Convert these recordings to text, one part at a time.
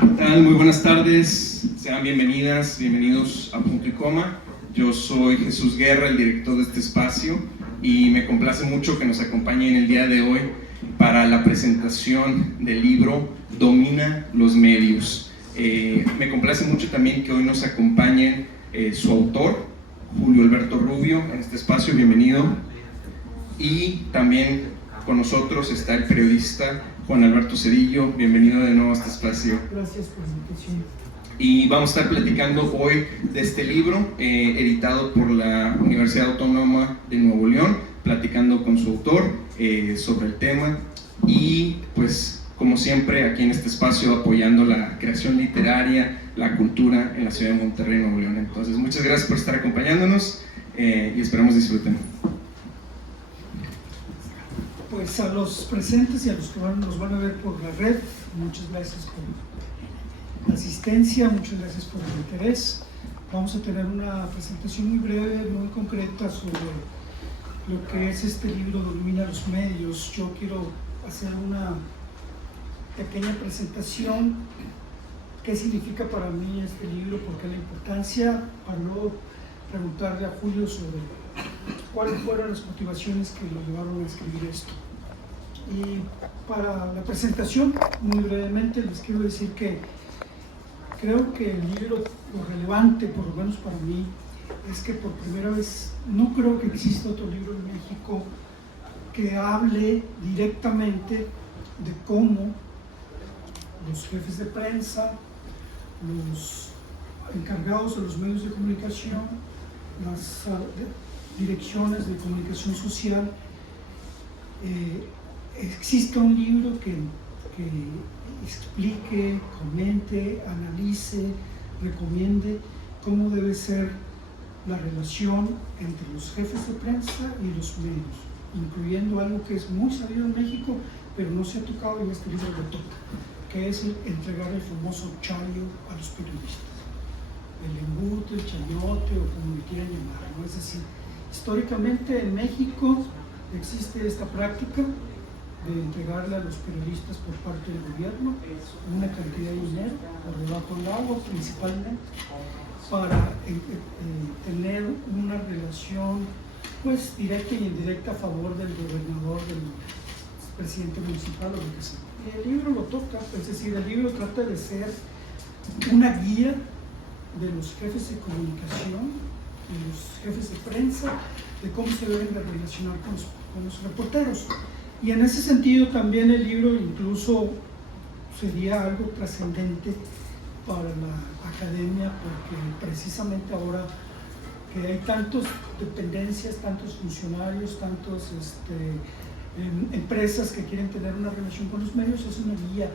¿Qué tal? Muy buenas tardes, sean bienvenidas, bienvenidos a Punto y Coma. Yo soy Jesús Guerra, el director de este espacio, y me complace mucho que nos acompañen el día de hoy para la presentación del libro Domina los medios. Me complace mucho también que hoy nos acompañe su autor, Julio Alberto Rubio, en este espacio. Bienvenido. Y también con nosotros está el periodista Juan Alberto Cedillo. Bienvenido de nuevo a este espacio. Gracias por la invitación. Y vamos a estar platicando hoy de este libro, editado por la Universidad Autónoma de Nuevo León, platicando con su autor sobre el tema y, pues, como siempre, aquí en este espacio apoyando la creación literaria, la cultura en la ciudad de Monterrey, Nuevo León. Entonces, muchas gracias por estar acompañándonos y esperamos disfruten. Pues a los presentes y a los que nos van a ver por la red, muchas gracias por la asistencia, muchas gracias por el interés. Vamos a tener una presentación muy breve, muy concreta sobre lo que es este libro Domina los medios. Yo quiero hacer una pequeña presentación, qué significa para mí este libro, por qué la importancia, para luego preguntarle a Julio sobre cuáles fueron las motivaciones que lo llevaron a escribir esto. Y para la presentación, muy brevemente, les quiero decir que creo que el libro, lo relevante, por lo menos para mí, es que por primera vez no creo que exista otro libro en México que hable directamente de cómo los jefes de prensa, los encargados de los medios de comunicación, las direcciones de comunicación social, existe un libro que explique, comente, analice, recomiende cómo debe ser la relación entre los jefes de prensa y los medios, incluyendo algo que es muy sabido en México, pero no se ha tocado y este libro lo toca, que es entregar el famoso chayo a los periodistas, el embute, el chayote o como le quieran llamar, ¿no? Es decir, históricamente en México existe esta práctica de entregarle a los periodistas por parte del gobierno una cantidad de dinero por debajo del agua principalmente para tener una relación pues directa y indirecta a favor del gobernador, del presidente municipal o lo que sea. Y el libro lo toca, es decir, el libro trata de ser una guía de los jefes de comunicación, de los jefes de prensa, de cómo se deben de relacionar con los reporteros. Y en ese sentido también el libro incluso sería algo trascendente para la academia, porque precisamente ahora que hay tantas dependencias, tantos funcionarios, tantas empresas que quieren tener una relación con los medios, es una guía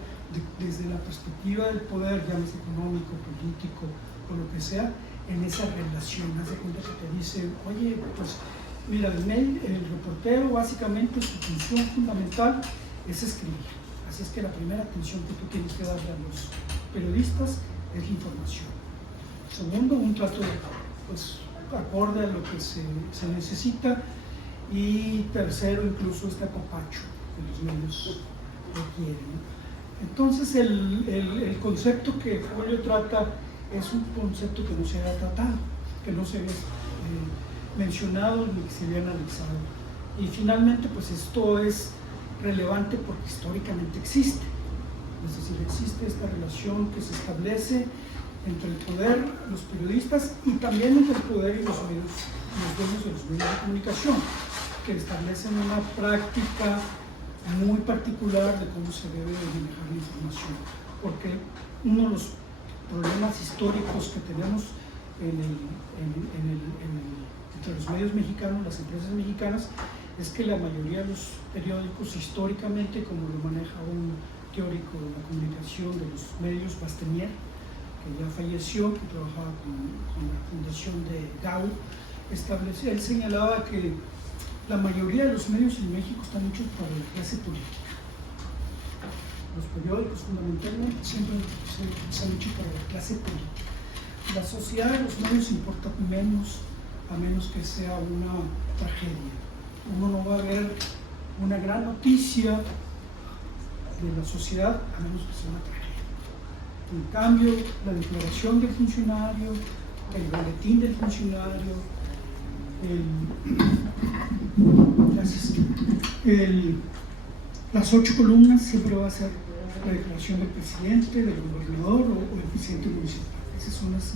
desde la perspectiva del poder, llámese económico, político o lo que sea, en esa relación. Haz de cuenta que te dice, oye, pues mira, el reportero básicamente su función fundamental es escribir. Así es que la primera atención que tú tienes que darle a los periodistas es la información. Segundo, un trato pues, acorde a lo que se necesita. Y tercero, incluso este apapacho que los medios requieren, ¿no? Entonces, el concepto que Julio trata es un concepto que no se había tratado, que no se había mencionado ni que se había analizado. Y finalmente, pues esto es relevante porque históricamente existe. Es decir, existe esta relación que se establece entre el poder, los periodistas y también entre el poder y los medios, los dueños de los medios de comunicación, que establecen una práctica muy particular de cómo se debe manejar la información. Porque uno de los problemas históricos que tenemos entre los medios mexicanos, las empresas mexicanas, es que la mayoría de los periódicos históricamente, como lo maneja un teórico de la comunicación de los medios, Bastenier, que ya falleció, que trabajaba con la fundación de GAU, él señalaba que la mayoría de los medios en México están hechos para la clase política. Los periódicos fundamentalmente siempre se han hecho para la clase política. La sociedad de los medios importa menos, a menos que sea una tragedia. Uno no va a ver una gran noticia de la sociedad, a menos que sea una tragedia. En cambio, la declaración del funcionario, el boletín del funcionario, las 8 columnas siempre va a ser la declaración del presidente, del gobernador o del presidente municipal. Esas son las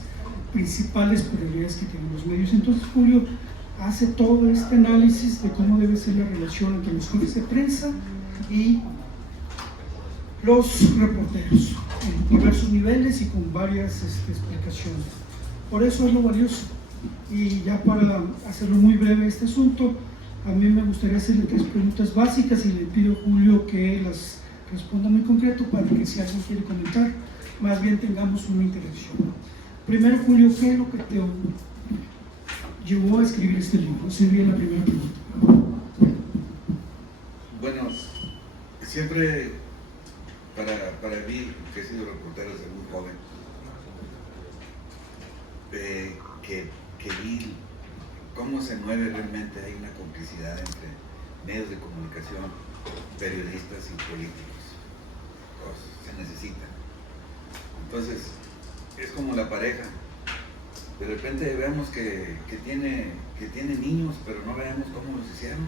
principales prioridades que tienen los medios. Entonces Julio hace todo este análisis de cómo debe ser la relación entre los jefes de prensa y los reporteros en diversos niveles y con varias explicaciones. Por eso es lo valioso. Y ya para hacerlo muy breve este asunto, a mí me gustaría hacerle 3 preguntas básicas y le pido a Julio que las responda muy concreto para que si alguien quiere comentar, más bien tengamos una interacción. Primero, Julio, ¿qué es lo que te llevó a escribir este libro? Esa sería la primera pregunta. Bueno, siempre para mí, que he sido reportero desde muy joven, que vi cómo se mueve realmente, hay una complicidad entre medios de comunicación, periodistas y políticos. Todos se necesitan. Entonces, es como la pareja. De repente vemos que tiene niños, pero no veamos cómo los hicieron.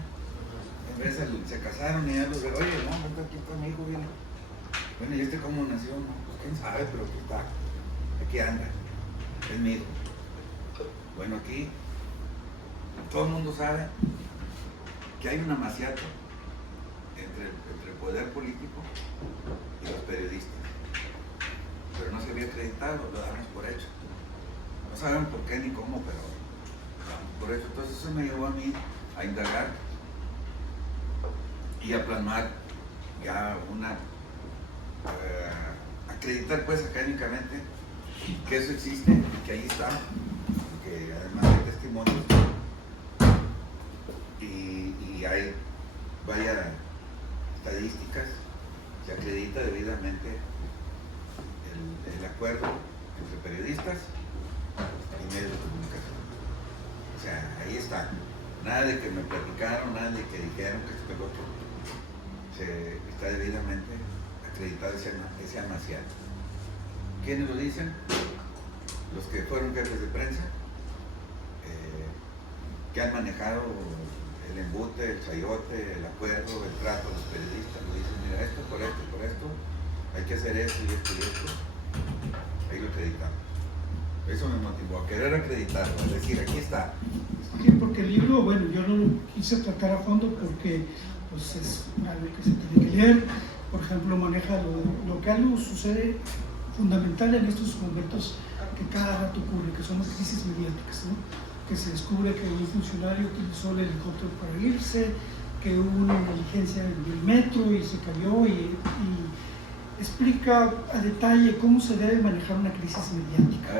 En vez se casaron y ya los veo, oye, no, aquí está mi hijo, viene. Bueno, ¿y este cómo nació? No, pues quién sabe, pero aquí anda, es mi hijo. Bueno, aquí todo el mundo sabe que hay un amaciato entre el poder político y los periodistas, pero no se había acreditado, lo damos por hecho. No saben por qué ni cómo, pero lo damos por hecho. Entonces eso me llevó a mí a indagar y a plasmar ya acreditar pues académicamente que eso existe y que ahí está, que además hay testimonios y hay varias estadísticas, se acredita debidamente el acuerdo entre periodistas y medios de comunicación. O sea, ahí está. Nada de que me platicaron, nada de que dijeron que esto que lo otro. Está debidamente acreditado ese amaciato. ¿Quiénes lo dicen? Los que fueron jefes de prensa, que han manejado el embute, el chayote, el acuerdo, el trato de los periodistas. Lo dicen, mira, esto, por esto, hay que hacer esto y esto y esto. Ahí lo acreditamos. Eso me motivó a querer acreditarlo, a decir, aquí está. Sí, porque el libro, bueno, yo no lo quise tratar a fondo porque pues, es algo que se tiene que leer. Por ejemplo, maneja lo que algo sucede fundamental en estos momentos que cada rato ocurre, que son las crisis mediáticas, ¿no? Que se descubre que un funcionario utilizó el helicóptero para irse, que hubo una negligencia en el metro y se cayó y explica a detalle cómo se debe manejar una crisis mediática.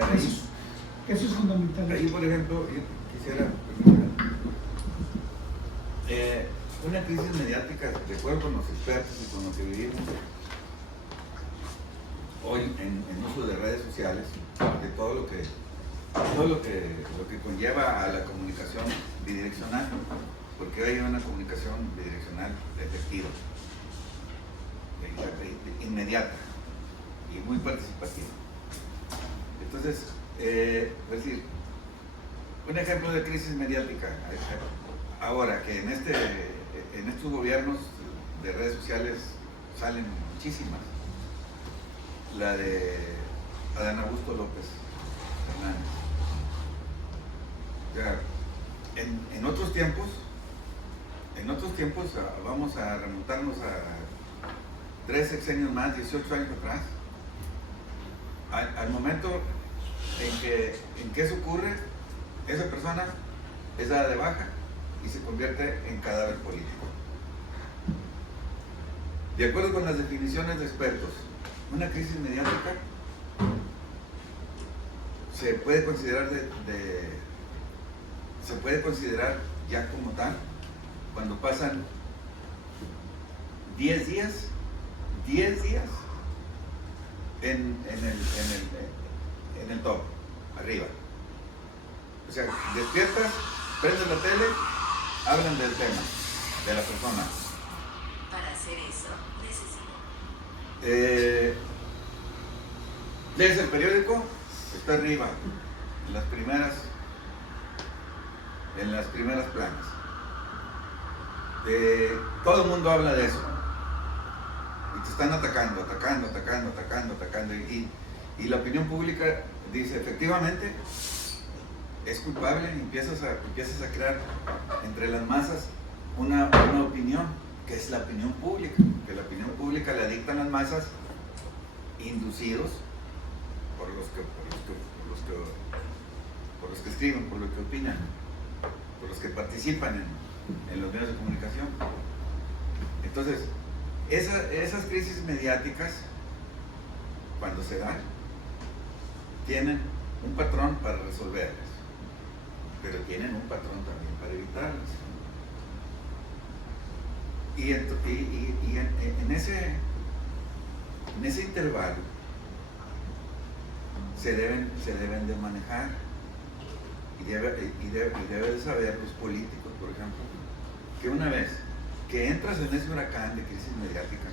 Eso es fundamental. Ahí, por ejemplo, yo quisiera una crisis mediática, de acuerdo con los expertos y con lo que vivimos hoy en uso de redes sociales, de todo lo que conlleva a la comunicación bidireccional, porque hoy hay una comunicación bidireccional efectiva, inmediata y muy participativa. Entonces, es decir, un ejemplo de crisis mediática, ahora que en estos gobiernos de redes sociales salen muchísimas, la de Adán Augusto López Hernández. O sea, en otros tiempos, vamos a remontarnos a 3 sexenios más, 18 años atrás, al momento en que eso ocurre, esa persona es dada de baja y se convierte en cadáver político. De acuerdo con las definiciones de expertos, una crisis mediática se puede considerar ya como tal cuando pasan 10 días en el top, arriba. O sea, despiertas, prendes la tele, hablan del tema, de la persona. Para hacer eso, necesito ¿Lees el periódico? Está arriba, en las primeras planas. Todo el mundo habla de eso. Y te están atacando. Y la opinión pública dice, efectivamente, es culpable, y empiezas a crear entre las masas una opinión, que es la opinión pública, que la opinión pública la dictan las masas, inducidos por los que escriben, por los que opinan, por los que participan en los medios de comunicación. Entonces, esas crisis mediáticas, cuando se dan, tienen un patrón para resolverlas, pero tienen un patrón también para evitarlas. Y en ese intervalo se deben de manejar, y debe de saber los políticos, por ejemplo, que una vez que entras en ese huracán de crisis mediática,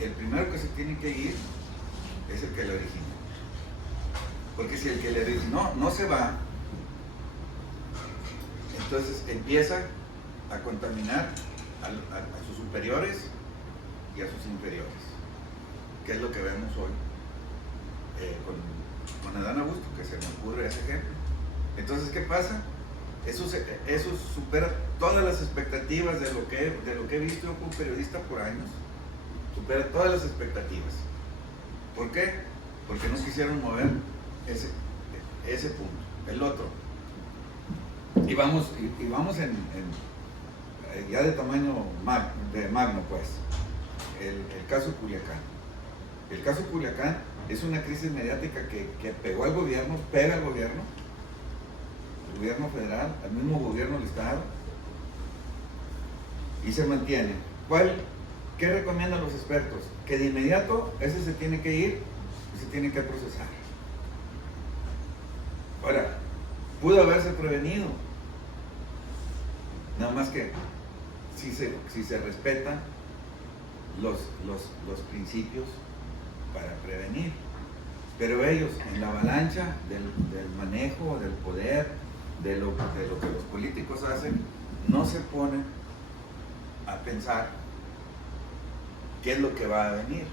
el primero que se tiene que ir es el que le originó. Porque si el que le originó no se va, entonces empieza a contaminar a sus superiores y a sus inferiores, que es lo que vemos hoy con Adán Augusto, que se me ocurre ese ejemplo. Entonces, ¿qué pasa? Eso supera todas las expectativas de lo que he visto yo como periodista por años. Supera todas las expectativas. ¿Por qué? Porque no quisieron mover ese punto. El otro. Y vamos ya de tamaño magno, pues. El caso Culiacán. El caso Culiacán es una crisis mediática que pega al gobierno federal, al mismo gobierno del Estado, y se mantiene. ¿Qué recomiendan los expertos? Que de inmediato ese se tiene que ir y se tiene que procesar. Ahora, pudo haberse prevenido, nada más que si se respetan los principios para prevenir. Pero ellos, en la avalancha del manejo, del poder, de lo que los políticos hacen, no se ponen a pensar qué es lo que va a venir.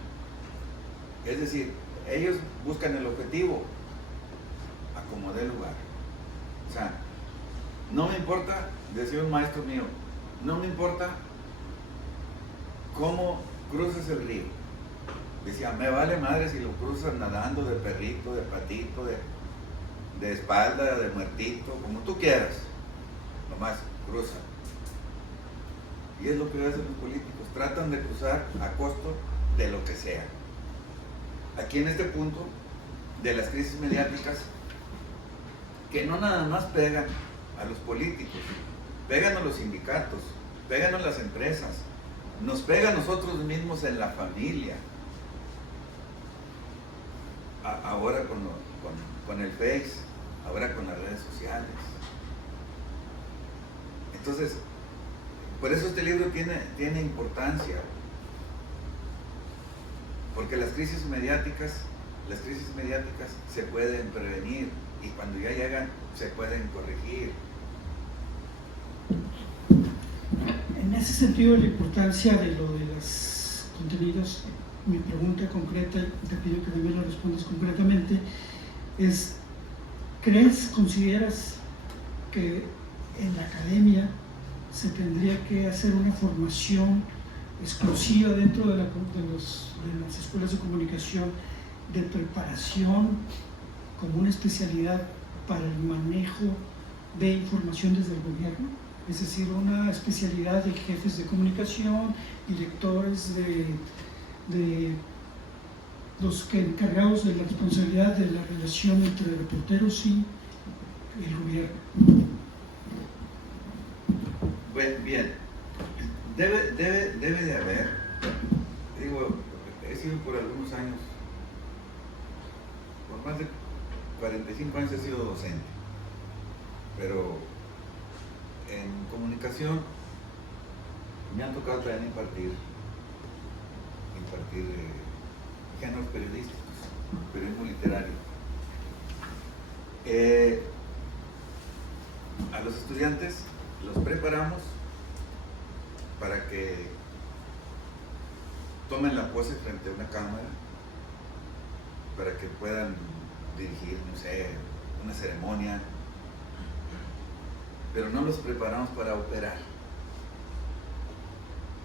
Es decir, ellos buscan el objetivo a como dé lugar. O sea, no me importa, decía un maestro mío, no me importa cómo cruces el río. Decía, me vale madre si lo cruzas nadando, de perrito, de patito, de espalda, de muertito, como tú quieras. Nomás cruza. Y es lo que hacen los políticos, tratan de cruzar a costo de lo que sea. Aquí en este punto de las crisis mediáticas, que no nada más pegan a los políticos, pegan a los sindicatos, pegan a las empresas, nos pega a nosotros mismos en la familia. Ahora con el Face, ahora con las redes sociales. Entonces, por eso este libro tiene importancia, porque las crisis mediáticas se pueden prevenir, y cuando ya llegan se pueden corregir. En ese sentido, la importancia de lo de los contenidos, mi pregunta concreta, y te pido que también lo respondas concretamente, es, consideras que en la academia se tendría que hacer una formación exclusiva dentro de las escuelas de comunicación de preparación como una especialidad para el manejo de información desde el gobierno? Es decir, una especialidad de jefes de comunicación, directores de los que encargados de la responsabilidad de la relación entre reporteros y el gobierno. Bien, debe de haber, digo, he sido por algunos años, por más de 45 años he sido docente, pero en comunicación me han tocado también impartir impartir géneros periodísticos, periodismo literario. A los estudiantes los preparamos para que tomen la pose frente a una cámara, para que puedan dirigir, no sé, una ceremonia, pero no los preparamos para operar.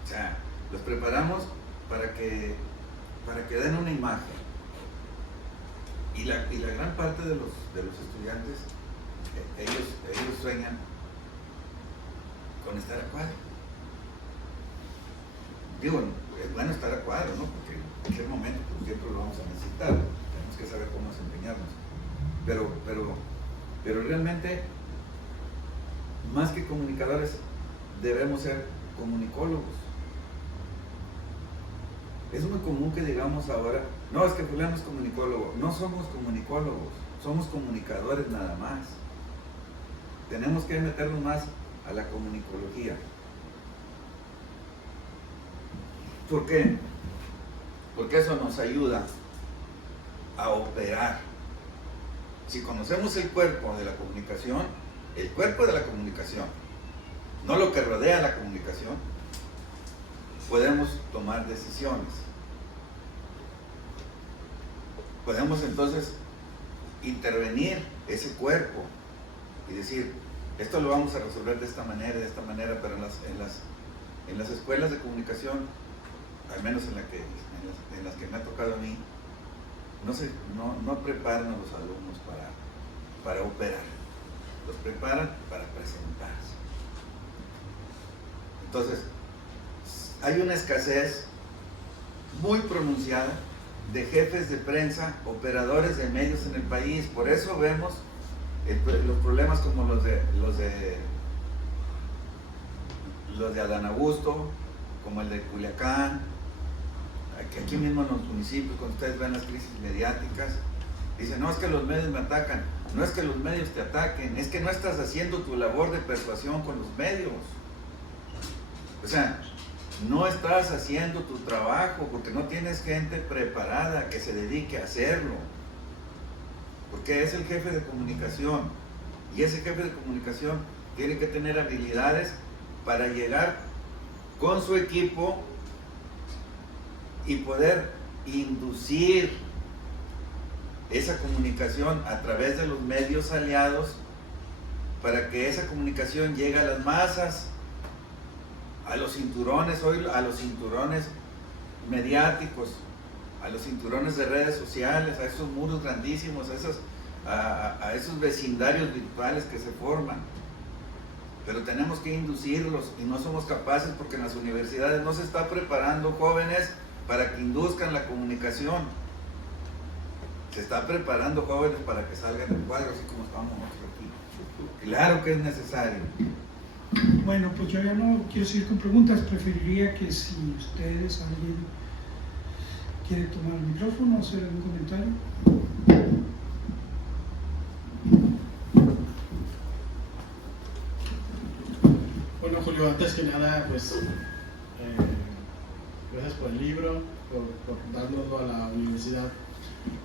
O sea, los preparamos para que den una imagen. Y la gran parte de los estudiantes, ellos sueñan con estar a cuadro. Digo, es bueno estar a cuadro, ¿no? Porque en cualquier momento pues, siempre lo vamos a necesitar. Tenemos que saber cómo desempeñarnos. Pero realmente, más que comunicadores, debemos ser comunicólogos. Es muy común que digamos ahora, no, es que fulano es comunicólogo. No somos comunicólogos, somos comunicadores nada más. Tenemos que meternos más a la comunicología. ¿Por qué? Porque eso nos ayuda a operar. Si conocemos el cuerpo de la comunicación, no lo que rodea la comunicación, podemos tomar decisiones. Podemos entonces intervenir ese cuerpo y decir, esto lo vamos a resolver de esta manera, pero en las escuelas de comunicación, al menos en las que me ha tocado a mí, no preparan a los alumnos para operar, los preparan para presentarse. Entonces, hay una escasez muy pronunciada de jefes de prensa, operadores de medios en el país. Por eso vemos los problemas como los de Adán Augusto, como el de Culiacán, aquí mismo en los municipios, cuando ustedes ven las crisis mediáticas, dicen, no es que los medios me atacan, no es que los medios te ataquen, es que no estás haciendo tu labor de persuasión con los medios. O sea, no estás haciendo tu trabajo porque no tienes gente preparada que se dedique a hacerlo. Porque es el jefe de comunicación. Y ese jefe de comunicación tiene que tener habilidades para llegar con su equipo y poder inducir esa comunicación a través de los medios aliados para que esa comunicación llegue a las masas, a los cinturones, hoy a los cinturones mediáticos, a los cinturones de redes sociales, a esos muros grandísimos, a esos vecindarios virtuales que se forman. Pero tenemos que inducirlos y no somos capaces porque en las universidades no se está preparando jóvenes para que induzcan la comunicación. Se está preparando jóvenes para que salgan del cuadro, así como estamos nosotros aquí. Claro que es necesario. Bueno, pues yo ya no quiero seguir con preguntas. Preferiría que si ustedes, alguien quiere tomar el micrófono o hacer algún comentario. Bueno, Julio, antes que nada, pues gracias por el libro, por dárnoslo a la universidad,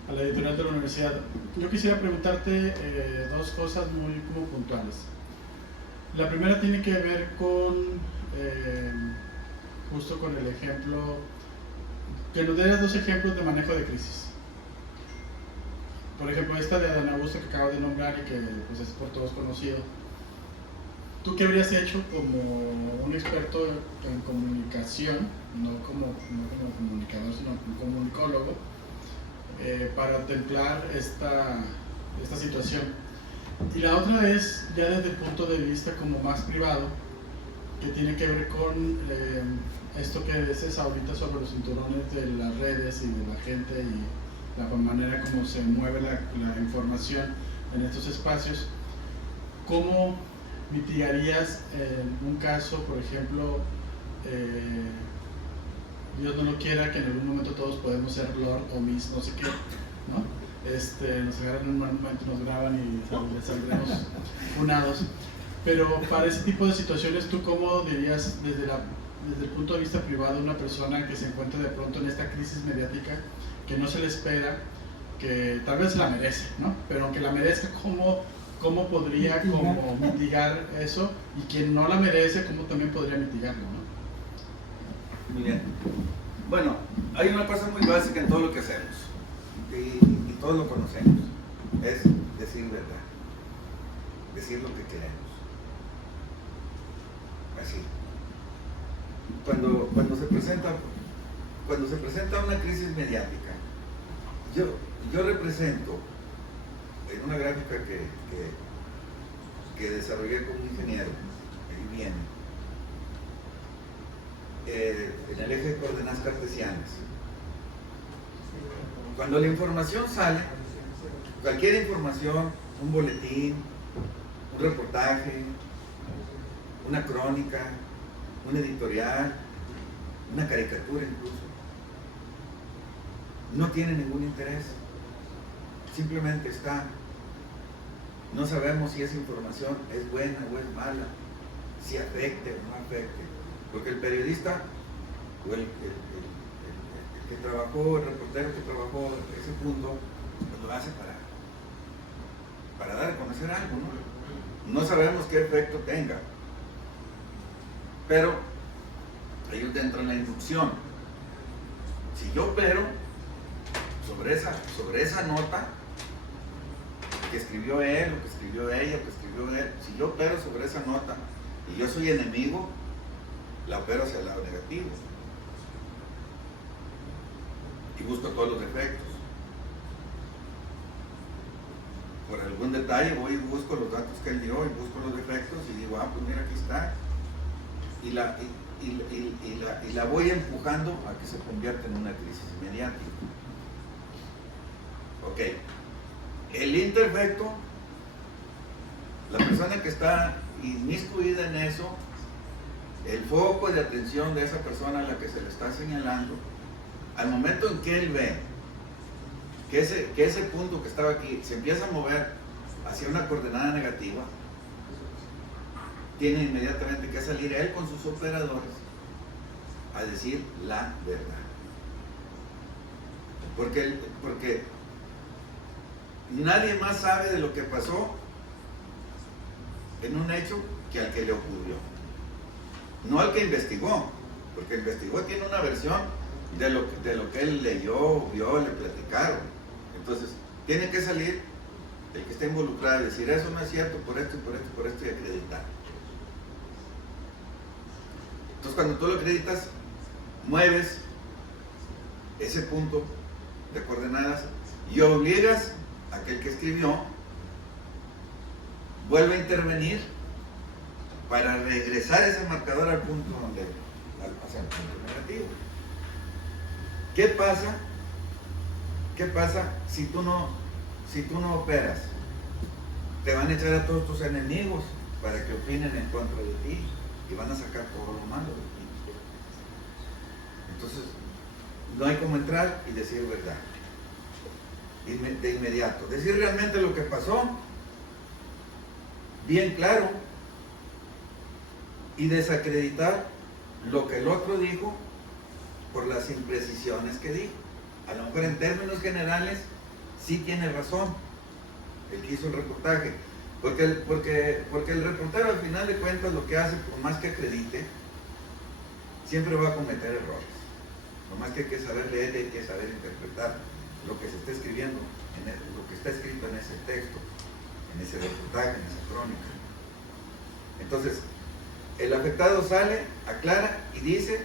a la editorial de la universidad. Yo quisiera preguntarte dos cosas muy como puntuales. La primera tiene que ver con justo con el ejemplo, que nos dieras dos ejemplos de manejo de crisis. Por ejemplo, esta de Adán Augusto que acabo de nombrar y que pues, es por todos conocido. ¿Tú qué habrías hecho como un experto en comunicación, no como comunicador, sino como comunicólogo, para templar esta situación? Y la otra es ya desde el punto de vista como más privado, que tiene que ver con esto que dices ahorita sobre los cinturones de las redes y de la gente y la manera como se mueve la información en estos espacios. ¿Cómo mitigarías en un caso, por ejemplo, Dios no lo quiera, que en algún momento todos podemos ser Lord o Miss, no sé qué, ¿no? Nos agarran en un momento, nos graban y saldremos funados. Pero para ese tipo de situaciones, ¿tú cómo dirías desde la desde el punto de vista privado, una persona que se encuentra de pronto en esta crisis mediática, que no se le espera, que tal vez la merece, ¿no? Pero aunque la merezca, ¿cómo podría como mitigar eso? Y quien no la merece, ¿cómo también podría mitigarlo, ¿no? Muy bien. Bueno, hay una cosa muy básica en todo lo que hacemos, y todos lo conocemos, es decir verdad, decir lo que queremos. Así. Cuando se presenta una crisis mediática, yo represento en una gráfica que desarrollé como ingeniero, ahí viene, en el eje de coordenadas cartesianas. Cuando la información sale, cualquier información, un boletín, un reportaje, una crónica, un editorial, una caricatura incluso, no tiene ningún interés, simplemente está. No sabemos si esa información es buena o es mala, si afecte o no afecte, porque el periodista o el que trabajó, el reportero que trabajó ese punto, pues lo hace para dar a conocer algo, ¿no? No sabemos qué efecto tenga, pero ahí entra la inducción. Si yo opero sobre esa nota que escribió él, o que escribió ella, o que escribió él, si yo opero sobre esa nota y yo soy enemigo, la opero hacia el lado negativo y busco todos los defectos. Por algún detalle voy y busco los datos que él dio y busco los defectos y digo, pues mira, aquí está, y la voy empujando a que se convierta en una crisis mediática. Ok, el imperfecto, la persona que está inmiscuida en eso, el foco de atención de esa persona a la que se le está señalando, al momento en que él ve que ese punto que estaba aquí se empieza a mover hacia una coordenada negativa, tiene inmediatamente que salir él con sus operadores a decir la verdad. Porque nadie más sabe de lo que pasó en un hecho que al que le ocurrió. No al que investigó, porque el investigó tiene una versión de lo que él leyó, vio, le platicaron. Entonces, tiene que salir el que está involucrado y decir, eso no es cierto, por esto y por esto y por esto, y acreditar. Entonces, cuando tú lo acreditas, mueves ese punto de coordenadas y obligas a que el que escribió vuelva a intervenir para regresar ese marcador al punto hacia el punto negativo. ¿Qué pasa si tú no operas? Te van a echar a todos tus enemigos para que opinen en contra de ti y van a sacar todo lo malo de ti. Entonces, no hay como entrar y decir verdad de inmediato. Decir realmente lo que pasó, bien claro, y desacreditar lo que el otro dijo por las imprecisiones que dijo. A lo mejor en términos generales sí tiene razón el que hizo el reportaje, porque el reportero al final de cuentas lo que hace, por más que acredite, siempre va a cometer errores. Lo más que hay que saber leer, hay que saber interpretar lo que se está escribiendo, lo que está escrito en ese texto, en ese reportaje, en esa crónica. Entonces, el afectado sale, aclara y dice,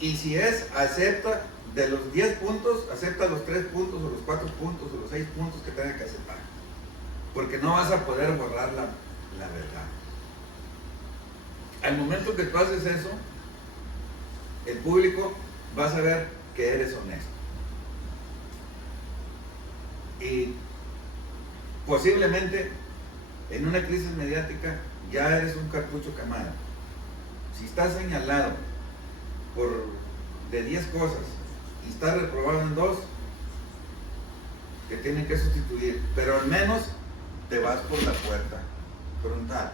y si acepta de los 10 puntos, acepta los 3 puntos o los 4 puntos o los 6 puntos que tenga que aceptar, porque no vas a poder borrar la verdad. Al momento que tú haces eso, el público va a saber que eres honesto y posiblemente en una crisis mediática ya eres un cartucho quemado. Si estás señalado de 10 cosas y estás reprobado en 2, te tienen que sustituir, pero al menos te vas por la puerta frontal,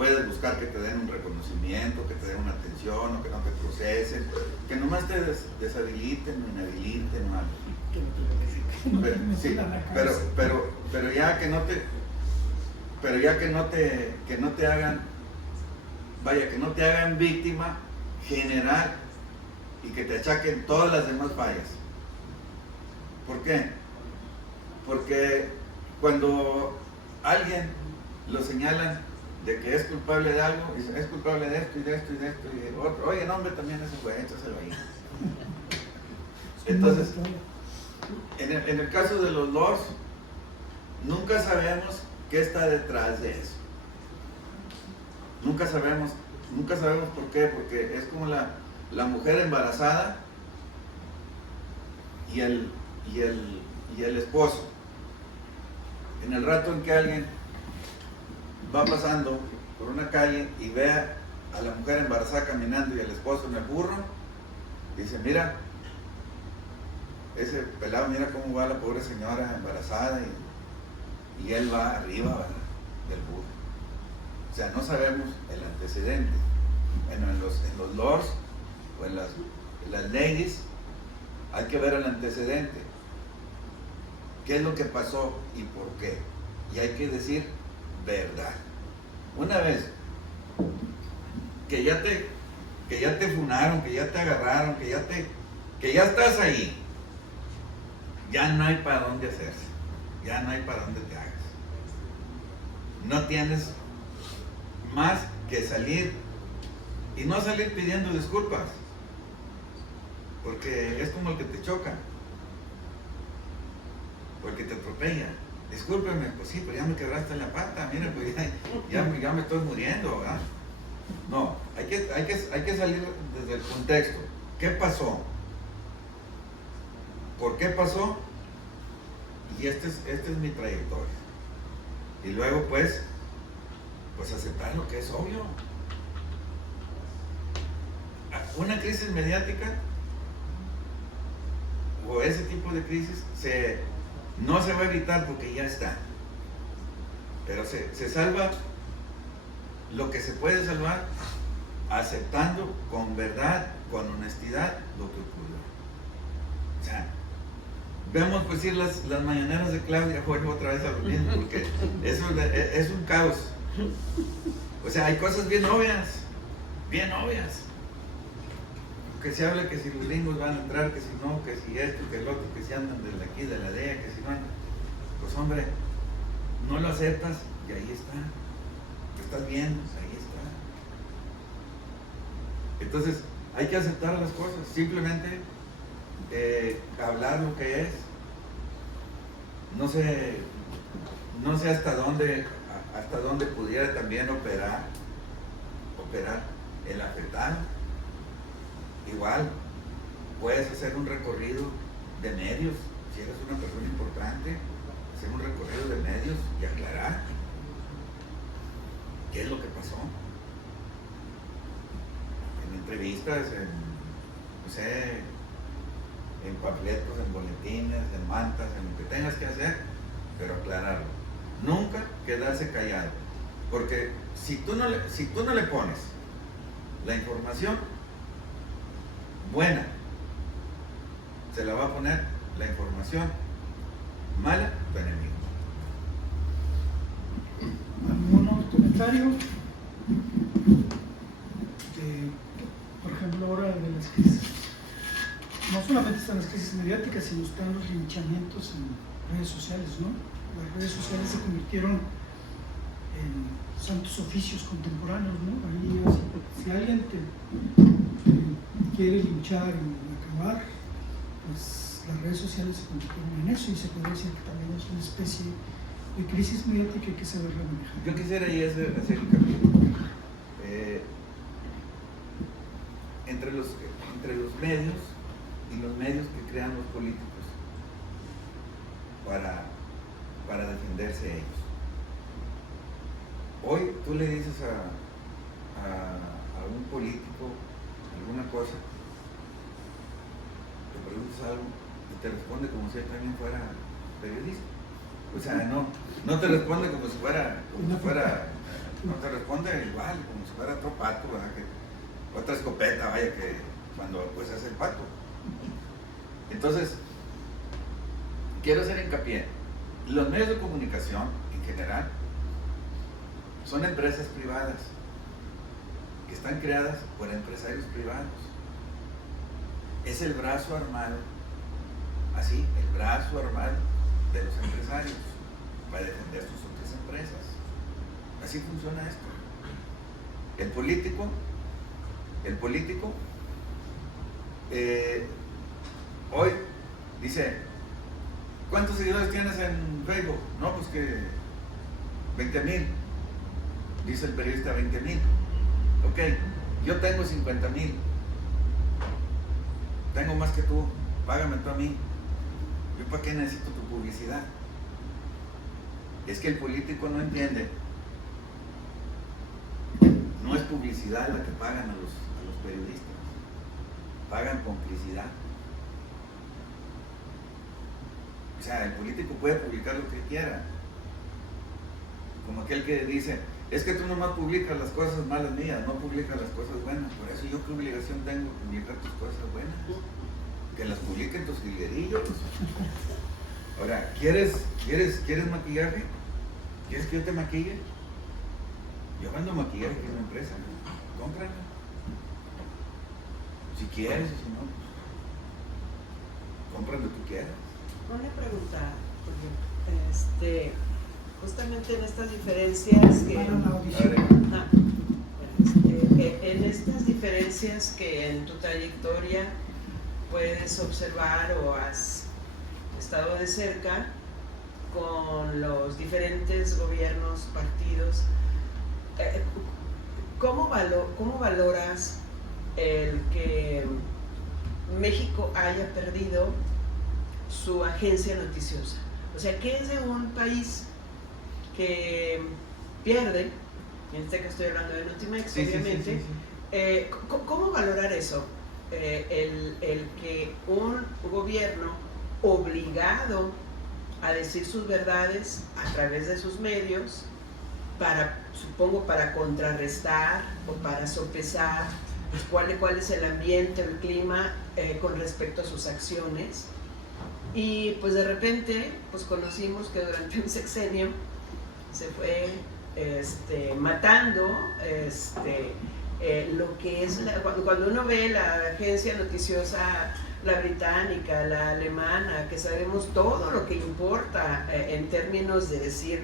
puedes buscar que te den un reconocimiento, que te den una atención, o que no te procesen, que nomás te deshabiliten o inhabiliten o algo. No te Pero, sí, metan a la cárcel. pero ya que no te hagan, vaya, que no te hagan víctima general y que te achaquen todas las demás fallas. ¿Por qué? Porque cuando alguien lo señalan de que es culpable de algo, dicen, es culpable de esto y de esto y de esto y de otro, oye, no, hombre, también ese güey, échaselo ahí. Entonces, en el caso de los lords, nunca sabemos qué está detrás de eso. Nunca sabemos por qué, porque es como la mujer embarazada y el esposo. En el rato en que alguien va pasando por una calle y ve a la mujer embarazada caminando y al esposo en el burro, dice, mira, ese pelado, mira cómo va la pobre señora embarazada, y él va arriba, ¿verdad?, del burro. O sea, no sabemos el antecedente. Bueno, en los lords o en las leyes hay que ver el antecedente. ¿Qué es lo que pasó y por qué? Y hay que decir verdad. Una vez que ya te funaron, que ya te agarraron, que ya estás ahí, ya no hay para dónde hacerse, ya no hay para dónde te hagas. No tienes más que salir, y no salir pidiendo disculpas, porque es como el que te choca, o el que te atropella. Discúlpeme, pues sí, pero ya me quebraste la pata, mira, pues ya me estoy muriendo, ¿verdad? No, hay que salir desde el contexto. ¿Qué pasó? ¿Por qué pasó? Y esta es mi trayectoria. Y luego pues aceptar lo que es obvio. Una crisis mediática o ese tipo de crisis no se va a evitar porque ya está. Pero se salva lo que se puede salvar aceptando con verdad, con honestidad lo que ocurrió. O sea, vemos pues ir las mañaneras de Claudia, vuelvo otra vez a lo mismo, porque eso es un caos. O sea, hay cosas bien obvias, que se habla que si los gringos van a entrar, que si no, que si esto, que el otro, que si andan de aquí, de la DEA, que si no andan. Pues hombre, no lo aceptas y ahí está. Lo estás viendo, ahí está. Entonces, hay que aceptar las cosas, simplemente hablar lo que es. No sé hasta dónde pudiera también operar el afectado. Igual, puedes hacer un recorrido de medios, si eres una persona importante, hacer un recorrido de medios y aclarar qué es lo que pasó. En entrevistas, en panfletos, en boletines, en mantas, en lo que tengas que hacer, pero aclararlo. Nunca quedarse callado, porque si tú no le pones la información buena, se la va a poner la información mala tu enemigo. ¿Algún otro comentario? Por ejemplo, ahora de las crisis, no solamente están las crisis mediáticas, sino están los linchamientos en redes sociales, ¿no? Las redes sociales se convirtieron en santos oficios contemporáneos, ¿no? Ahí, si alguien te quiere linchar y acabar, pues las redes sociales se convirtieron en eso, y se puede decir que también es una especie de crisis mediática y hay que saberla manejar. Yo quisiera ahí hacer el capítulo. Entre los medios y los medios que crean los políticos para defenderse ellos. Hoy tú le dices a un político alguna cosa, te preguntas algo y te responde como si él también fuera periodista. O sea, no te responde como si fuera No te responde igual, como si fuera otro pato, ¿verdad? Otra escopeta, vaya, que cuando pues hace el pato. Entonces, quiero hacer hincapié. Los medios de comunicación, en general, son empresas privadas que están creadas por empresarios privados. Es el brazo armado, así, el brazo armado de los empresarios para defender sus otras empresas. Así funciona esto. El político, hoy dice, ¿cuántos seguidores tienes en Facebook? No, pues que 20,000. Dice el periodista, 20,000. Ok, yo tengo 50,000. Tengo más que tú, págame tú a mí. ¿Yo para qué necesito tu publicidad? Es que el político no entiende. No es publicidad la que pagan a los periodistas. Pagan complicidad. O sea, el político puede publicar lo que quiera. Como aquel que dice, es que tú nomás publicas las cosas malas mías, no publicas las cosas buenas. Por eso yo qué obligación tengo de publicar tus cosas buenas. Que las publiquen tus jilguerillos. Ahora, ¿quieres maquillaje? ¿Quieres que yo te maquille? Yo vendo maquillaje que es una empresa. Cómprala. Si quieres, si no, pues, compra lo que tú quieras. Una pregunta, porque, justamente en estas diferencias que... en estas diferencias que en tu trayectoria puedes observar o has estado de cerca con los diferentes gobiernos, partidos, ¿cómo valoras el que México haya perdido su agencia noticiosa? O sea, ¿qué es de un país que pierde? En este caso estoy hablando de Notimex, Sí, obviamente. sí. ¿Cómo valorar eso? El que un gobierno obligado a decir sus verdades a través de sus medios, supongo para contrarrestar o para sopesar pues, cuál es el ambiente, el clima con respecto a sus acciones. Y pues de repente pues conocimos que durante un sexenio se fue matando lo que es cuando uno ve la agencia noticiosa, la británica, la alemana, que sabemos todo lo que importa en términos de decir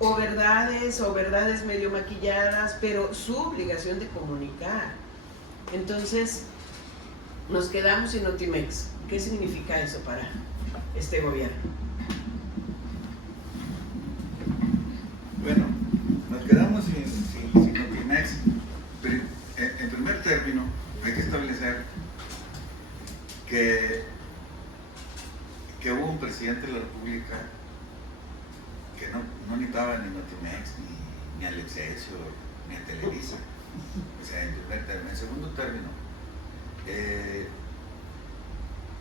o verdades medio maquilladas, pero su obligación de comunicar. Entonces nos quedamos sin Notimex. ¿Qué significa eso para este gobierno? Bueno, nos quedamos sin Notimex. En primer término, hay que establecer que hubo un presidente de la República que no necesitaba ni Notimex, ni al Excelsior, ni a Televisa. O sea, en primer término. En segundo término,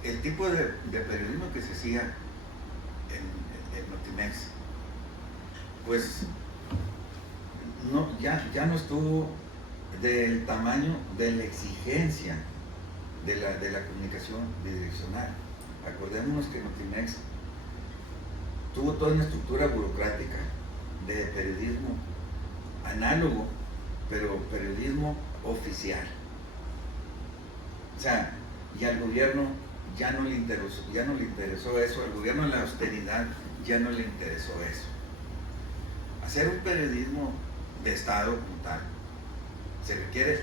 el tipo de periodismo que se hacía en Notimex, pues ya no estuvo del tamaño de la exigencia de la comunicación bidireccional. Acordémonos que Notimex tuvo toda una estructura burocrática de periodismo análogo, pero periodismo oficial. O sea, y al gobierno ya no le interesó eso, al gobierno de la austeridad ya no le interesó eso. Hacer un periodismo de Estado como tal se requiere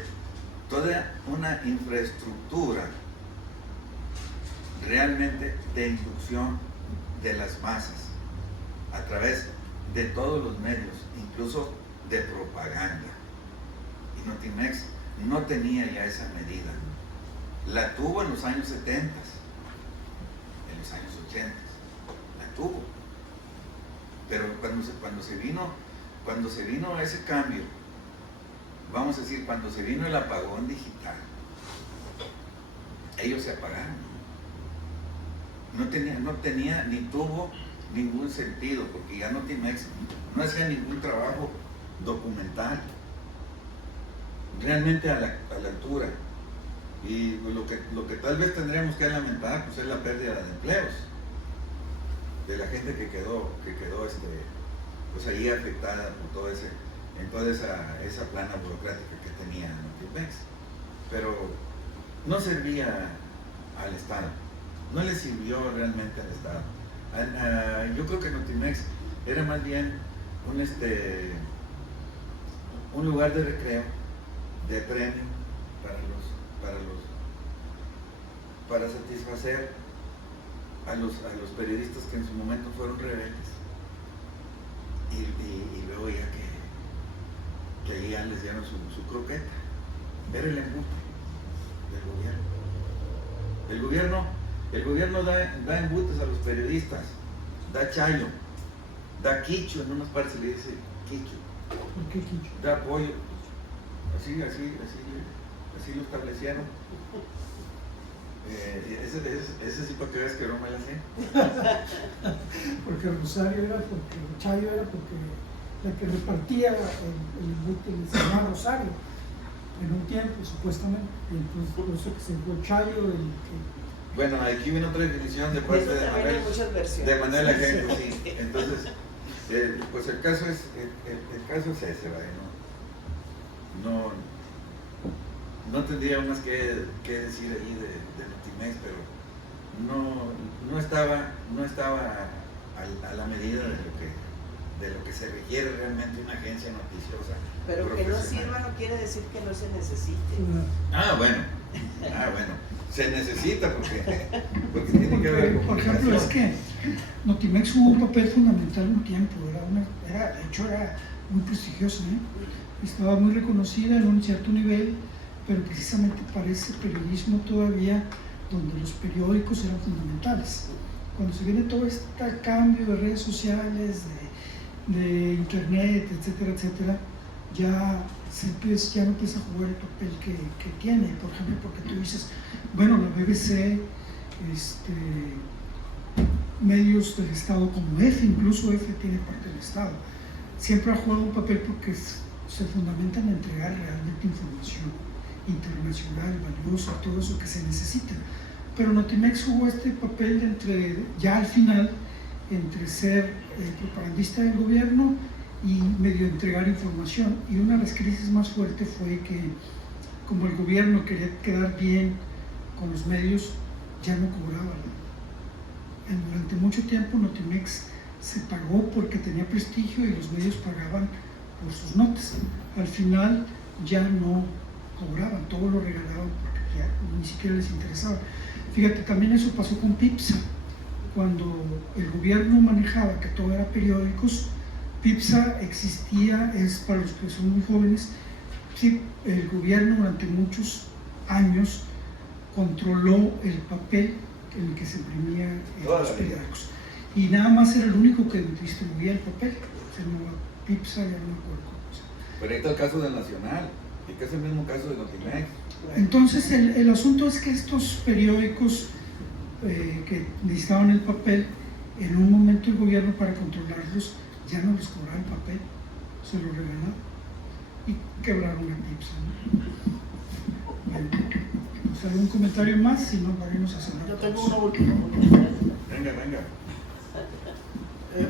toda una infraestructura realmente de inducción de las masas a través de todos los medios, incluso de propaganda. Y Notimex no tenía ya esa medida. La tuvo en los años 70, en los años 80, la tuvo. Pero cuando se vino ese cambio, vamos a decir, cuando se vino el apagón digital, ellos se apagaron. No tenía ni tuvo ningún sentido, porque ya Notimex no hacía ningún trabajo documental, realmente a la altura. Y lo que tal vez tendríamos que lamentar pues es la pérdida de empleos de la gente que quedó pues ahí afectada por en toda esa plana burocrática que tenía Notimex. Pero no servía al Estado, no le sirvió realmente al Estado. Yo creo que Notimex era más bien un lugar de recreo, de premio para satisfacer a los periodistas que en su momento fueron rebeldes y luego ya que ahí ya les dieron su croqueta. Era el embute del gobierno. El gobierno da embutes a los periodistas, da chayo, da quicho, en unas partes se le dice quicho. ¿Por qué quicho? Da apoyo. Así lo establecieron. Ese sí para que veas que no me la sé. Porque Rosario era porque Chayo era porque la que repartía el señor Rosario en un tiempo supuestamente, y entonces por eso que se fue Chayo Bueno, aquí viene otra definición de parte de Manuel Ajenco, sí. Entonces, pues el caso es ese, ¿vale? No tendría más que decir allí de Notimex, pero no estaba a la medida de lo que se requiere realmente una agencia noticiosa. Pero que no sirva no quiere decir que no se necesite. Bueno, se necesita porque tiene que haber. Por ejemplo, es que Notimex jugó un papel fundamental un tiempo, de hecho era muy prestigiosa, estaba muy reconocida en un cierto nivel, pero precisamente para ese periodismo todavía donde los periódicos eran fundamentales. Cuando se viene todo este cambio de redes sociales, de internet, etcétera, etcétera, ya no empieza a jugar el papel que tiene. Por ejemplo, porque tú dices, bueno, la BBC, medios del Estado como EFE, incluso EFE tiene parte del Estado, siempre ha jugado un papel porque se fundamenta en entregar realmente información internacional, valiosa, todo eso que se necesita. Pero Notimex jugó este papel ya al final, entre ser propagandista del gobierno y medio entregar información. Y una de las crisis más fuertes fue que, como el gobierno quería quedar bien con los medios, ya no cobraba. Durante mucho tiempo Notimex se pagó porque tenía prestigio y los medios pagaban por sus notas. Al final ya no cobraban, todo lo regalaban porque ya ni siquiera les interesaba. Fíjate, también eso pasó con PIPSA. Cuando el gobierno manejaba que todo era periódicos, PIPSA existía, es para los que son muy jóvenes, sí, el gobierno durante muchos años controló el papel en el que se imprimían los periódicos. Y nada más era el único que distribuía el papel. Se llamaba PIPSA, ya no me acuerdo cómo se llama. Pero ahí está el caso del Nacional, y que es el mismo caso de Notimex. Entonces el asunto es que estos periódicos que necesitaban el papel, en un momento el gobierno para controlarlos ya no les cobraba el papel, se lo regalaba y quebraron la PIPSA, ¿no? Bueno, pues algún comentario más, si no, varemos a cerrar. Yo tengo una última. Venga.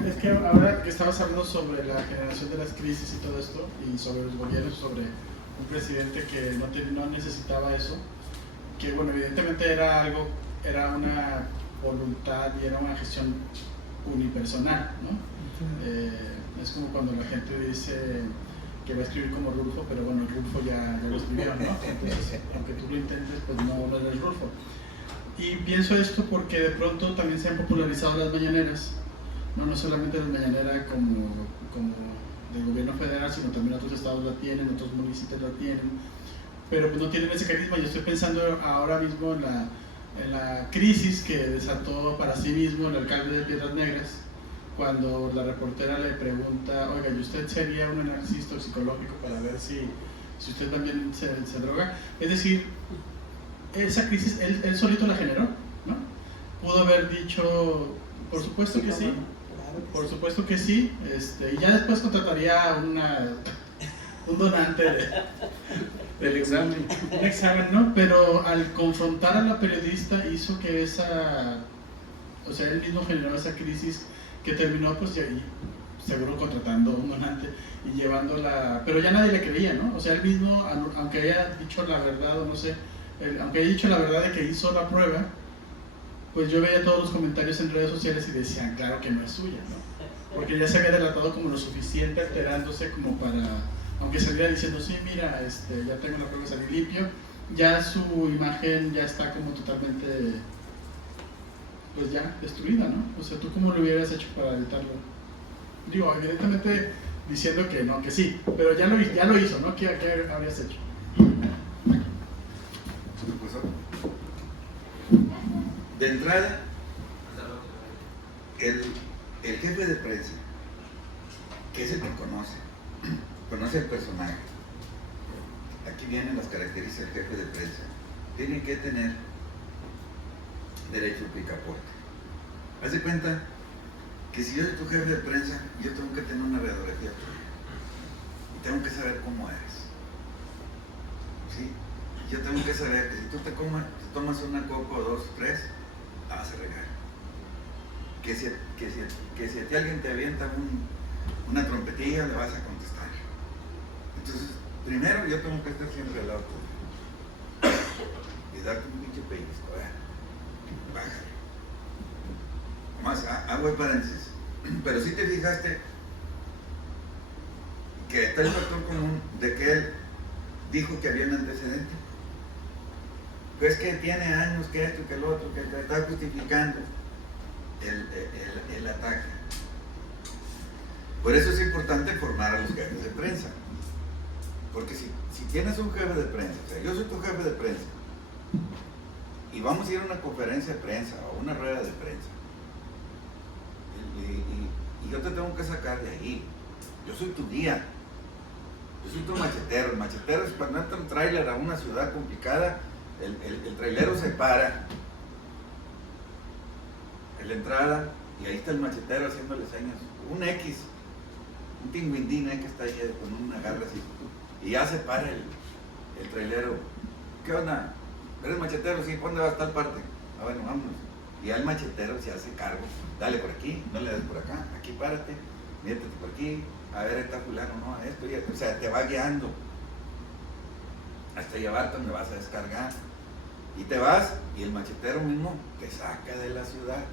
Es que ahora que estabas hablando sobre la generación de las crisis y todo esto, y sobre los gobiernos, sobre un presidente que no necesitaba eso, que bueno, evidentemente era una voluntad y era una gestión unipersonal, ¿no? Es como cuando la gente dice que va a escribir como Rulfo, pero bueno, Rulfo ya lo escribió, ¿no? Entonces, aunque tú lo intentes, pues no eres Rulfo. Y pienso esto porque de pronto también se han popularizado las mañaneras, no solamente las mañaneras como del gobierno federal, sino también otros estados la tienen, otros municipios la tienen, pero pues no tienen ese carisma. Yo estoy pensando ahora mismo en la crisis que desató para sí mismo el alcalde de Piedras Negras, cuando la reportera le pregunta, oiga, ¿y usted sería un análisis toxicológico para ver si usted también se droga? Es decir, esa crisis él solito la generó, ¿no? Pudo haber dicho, por supuesto que sí, Claro que Por sí. supuesto que sí, y ya después contrataría un donante Del examen. un examen, ¿no? Pero al confrontar a la periodista hizo que o sea, él mismo generó esa crisis que terminó, pues, y seguro contratando un donante y llevándola, pero ya nadie le creía, ¿no? O sea, él mismo, aunque haya dicho la verdad, o no sé, aunque haya dicho la verdad de que hizo la prueba, pues yo veía todos los comentarios en redes sociales y decían, claro que no es suya, ¿no? Porque ya se había delatado como lo suficiente, alterándose como para, aunque saliera diciendo, sí, mira, ya tengo la prueba, salí limpio, ya su imagen ya está como totalmente, pues ya, destruida, ¿no? O sea, ¿tú cómo lo hubieras hecho para evitarlo? Digo, evidentemente diciendo que no, que sí, pero ya lo hizo, ¿no? ¿Qué habrías hecho? Pues, de entrada, el jefe de prensa, que es el que conoce el personaje. Aquí vienen las características del jefe de prensa. Tiene que tener derecho a picaporte. Haz de cuenta que si yo soy tu jefe de prensa, yo tengo que tener una radiografía tuya. Y tengo que saber cómo eres. ¿Sí? Yo tengo que saber que si tú te tomas una copa o dos, tres, la vas a regar. Que si a ti alguien te avienta una trompetilla, le vas a contestar. Entonces, primero yo tengo que estar siempre al lado tuyo. Y darte un pinche pellizco, bájale. Más, hago el paréntesis. Pero si te fijaste que está el factor común de que él dijo que había un antecedente. Pues que tiene años, que esto, que el otro, que está justificando el ataque. Por eso es importante formar a los jefes de prensa. Porque si tienes un jefe de prensa, o sea, yo soy tu jefe de prensa, y vamos a ir a una conferencia de prensa o una rueda de prensa, y yo te tengo que sacar de ahí. Yo soy tu guía. Yo soy tu machetero. El machetero es cuando entra un tráiler a una ciudad complicada, el trailero se para en la entrada y ahí está el machetero haciéndole señas. Un X, un pingüindín que está ahí con una garra así. Y ya se para el trailero. ¿Qué onda? ¿Eres machetero? Sí, ¿dónde va a estar parte? Ah, bueno, vámonos. Y ya el machetero se hace cargo. Dale por aquí, no le des por acá, aquí párate, métete por aquí, a ver, está fulano, no, esto y esto. O sea, te va guiando hasta llevarte donde vas a descargar. Y te vas, y el machetero mismo te saca de la ciudad.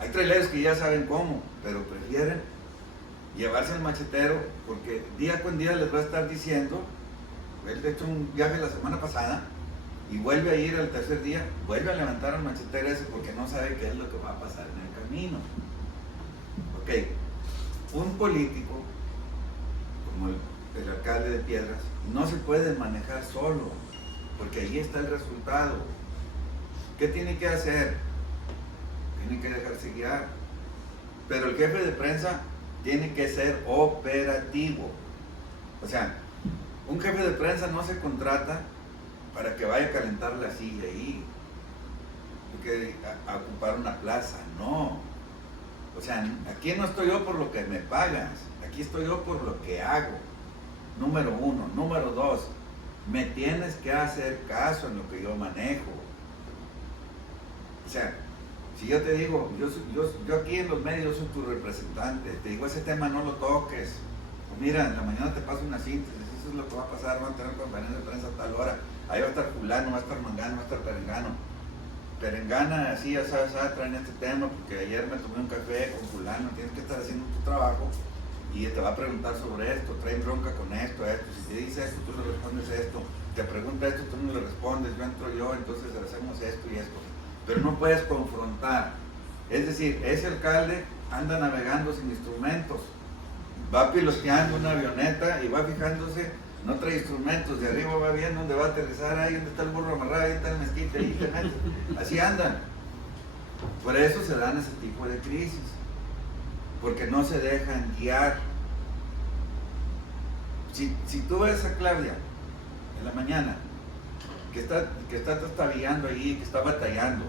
Hay traileros que ya saben cómo, pero prefieren llevarse al machetero porque día con día les va a estar diciendo. Él ha hecho un viaje la semana pasada y vuelve a ir al tercer día, vuelve a levantar al machetero ese porque no sabe qué es lo que va a pasar en el camino. Ok, un político como el alcalde de Piedras no se puede manejar solo porque ahí está el resultado. ¿Qué tiene que hacer? Tiene que dejarse guiar. Pero el jefe de prensa tiene que ser operativo. O sea, un jefe de prensa no se contrata para que vaya a calentar la silla ahí, a ocupar una plaza, no. O sea, aquí no estoy yo por lo que me pagas, aquí estoy yo por lo que hago. Número uno. Número dos, me tienes que hacer caso en lo que yo manejo. O sea, si yo te digo, yo aquí en los medios soy tu representante, te digo, ese tema no lo toques. O mira, en la mañana te paso una síntesis, eso es lo que va a pasar, van a tener conferencia de prensa a tal hora. Ahí va a estar fulano, va a estar mangano, va a estar perengano. Perengana, así, ya sabes, traen este tema, porque ayer me tomé un café con fulano, tienes que estar haciendo tu trabajo y te va a preguntar sobre esto, traen bronca con esto. Si te dice esto, tú le respondes esto, te pregunta esto, tú no le respondes, yo entro yo, entonces hacemos esto y esto. Pero no puedes confrontar. Es decir, ese alcalde anda navegando sin instrumentos, va piloteando una avioneta y va fijándose, no trae instrumentos, de arriba va viendo dónde va a aterrizar, ahí donde está el burro amarrado, ahí está el mezquite, ahí te metes. Así andan. Por eso se dan ese tipo de crisis, porque no se dejan guiar. Si tú ves a Claudia en la mañana, que está trastabillando ahí, que está batallando,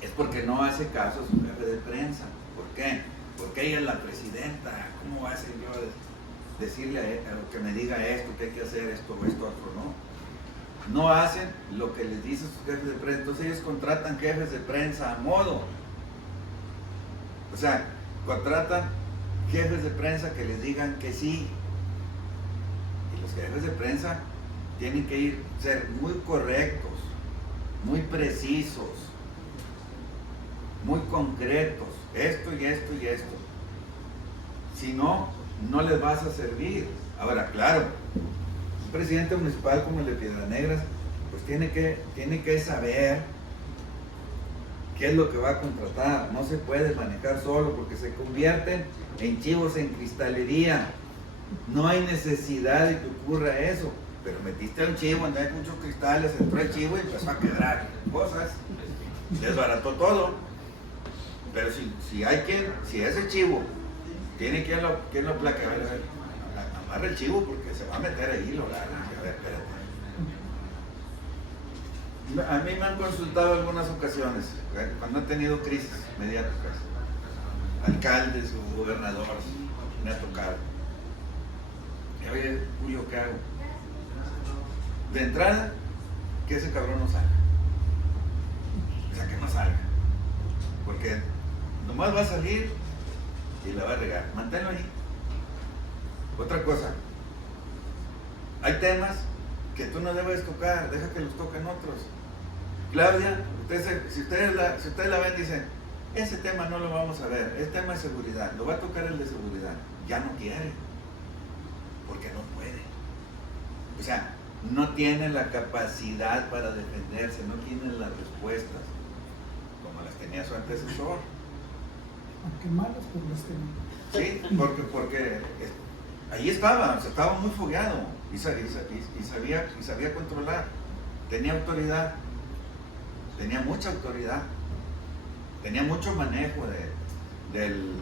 es porque no hace caso a su jefe de prensa. ¿Por qué? Porque ella es la presidenta. ¿Cómo va a ser yo a decirle a que me diga esto, que hay que hacer esto o esto otro? No hacen lo que les dicen sus jefes de prensa. Entonces ellos contratan jefes de prensa a modo. O sea, contratan jefes de prensa que les digan que sí. Y los jefes de prensa tienen que ser muy correctos, muy precisos, muy concretos. Esto y esto y esto. Si no, no les vas a servir. Ahora, claro, un presidente municipal como el de Piedras Negras, pues tiene que saber qué es lo que va a contratar. No se puede manejar solo porque se convierten en chivos en cristalería. No hay necesidad de que ocurra eso. Pero metiste a un chivo, donde hay muchos cristales, entró el chivo y empezó a quebrar cosas. Desbarató todo. Pero si ese chivo tiene quien lo aplaque, a ver, amarra el chivo porque se va a meter ahí, lo larga. A ver, espérate. A mí me han consultado algunas ocasiones, cuando han tenido crisis mediáticas, alcaldes o gobernadores, me ha tocado. Y oye, Julio, ¿qué hago? De entrada, que ese cabrón no salga. O sea, que no salga. Porque nomás va a salir y la va a regar. Manténlo ahí. Otra cosa, hay temas que tú no debes tocar, deja que los toquen otros. Claudia, si ustedes la ven, dicen, ese tema no lo vamos a ver, es tema de seguridad, lo va a tocar el de seguridad. Ya no quiere, porque no puede. O sea, no tiene la capacidad para defenderse, no tiene las respuestas, como las tenía su antecesor. Aunque malas, pues las tenía. Sí, porque ahí estaba muy fogueado y sabía controlar, tenía autoridad, tenía mucha autoridad, tenía mucho manejo del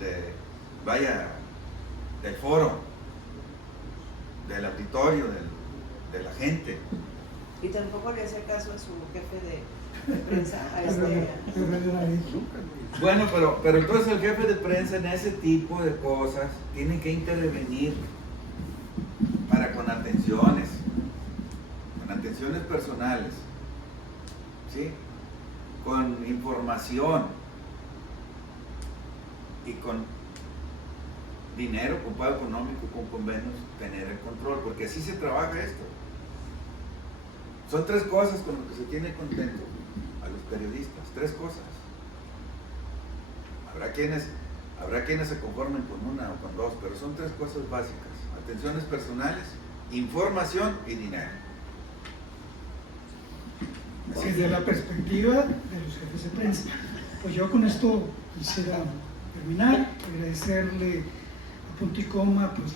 foro, del auditorio, de la gente. Y tampoco le hace caso a su jefe de prensa, a Bueno, pero entonces el jefe de prensa en ese tipo de cosas tiene que intervenir con atenciones personales, ¿sí? Con información y con dinero, con pago económico, con convenios, tener el control, porque así se trabaja esto. Son 3 cosas con las que se tiene contento a los periodistas, 3 cosas. Habrá quienes se conformen con una o con 2, pero son 3 cosas básicas: atenciones personales, información y dinero. Desde la perspectiva de los jefes de prensa. Pues yo con esto quisiera terminar, agradecerle a Punto y Coma pues,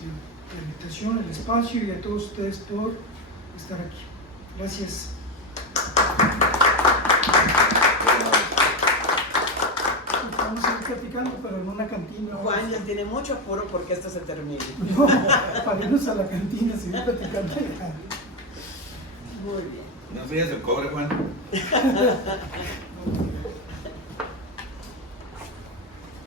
la invitación, el espacio y a todos ustedes por estar aquí. Gracias. Vamos a ir platicando, pero en una cantina. Juan ya tiene mucho apuro porque esto se termine. No, para irnos a la cantina, seguir platicando. Muy bien. No olvides el cobre, Juan.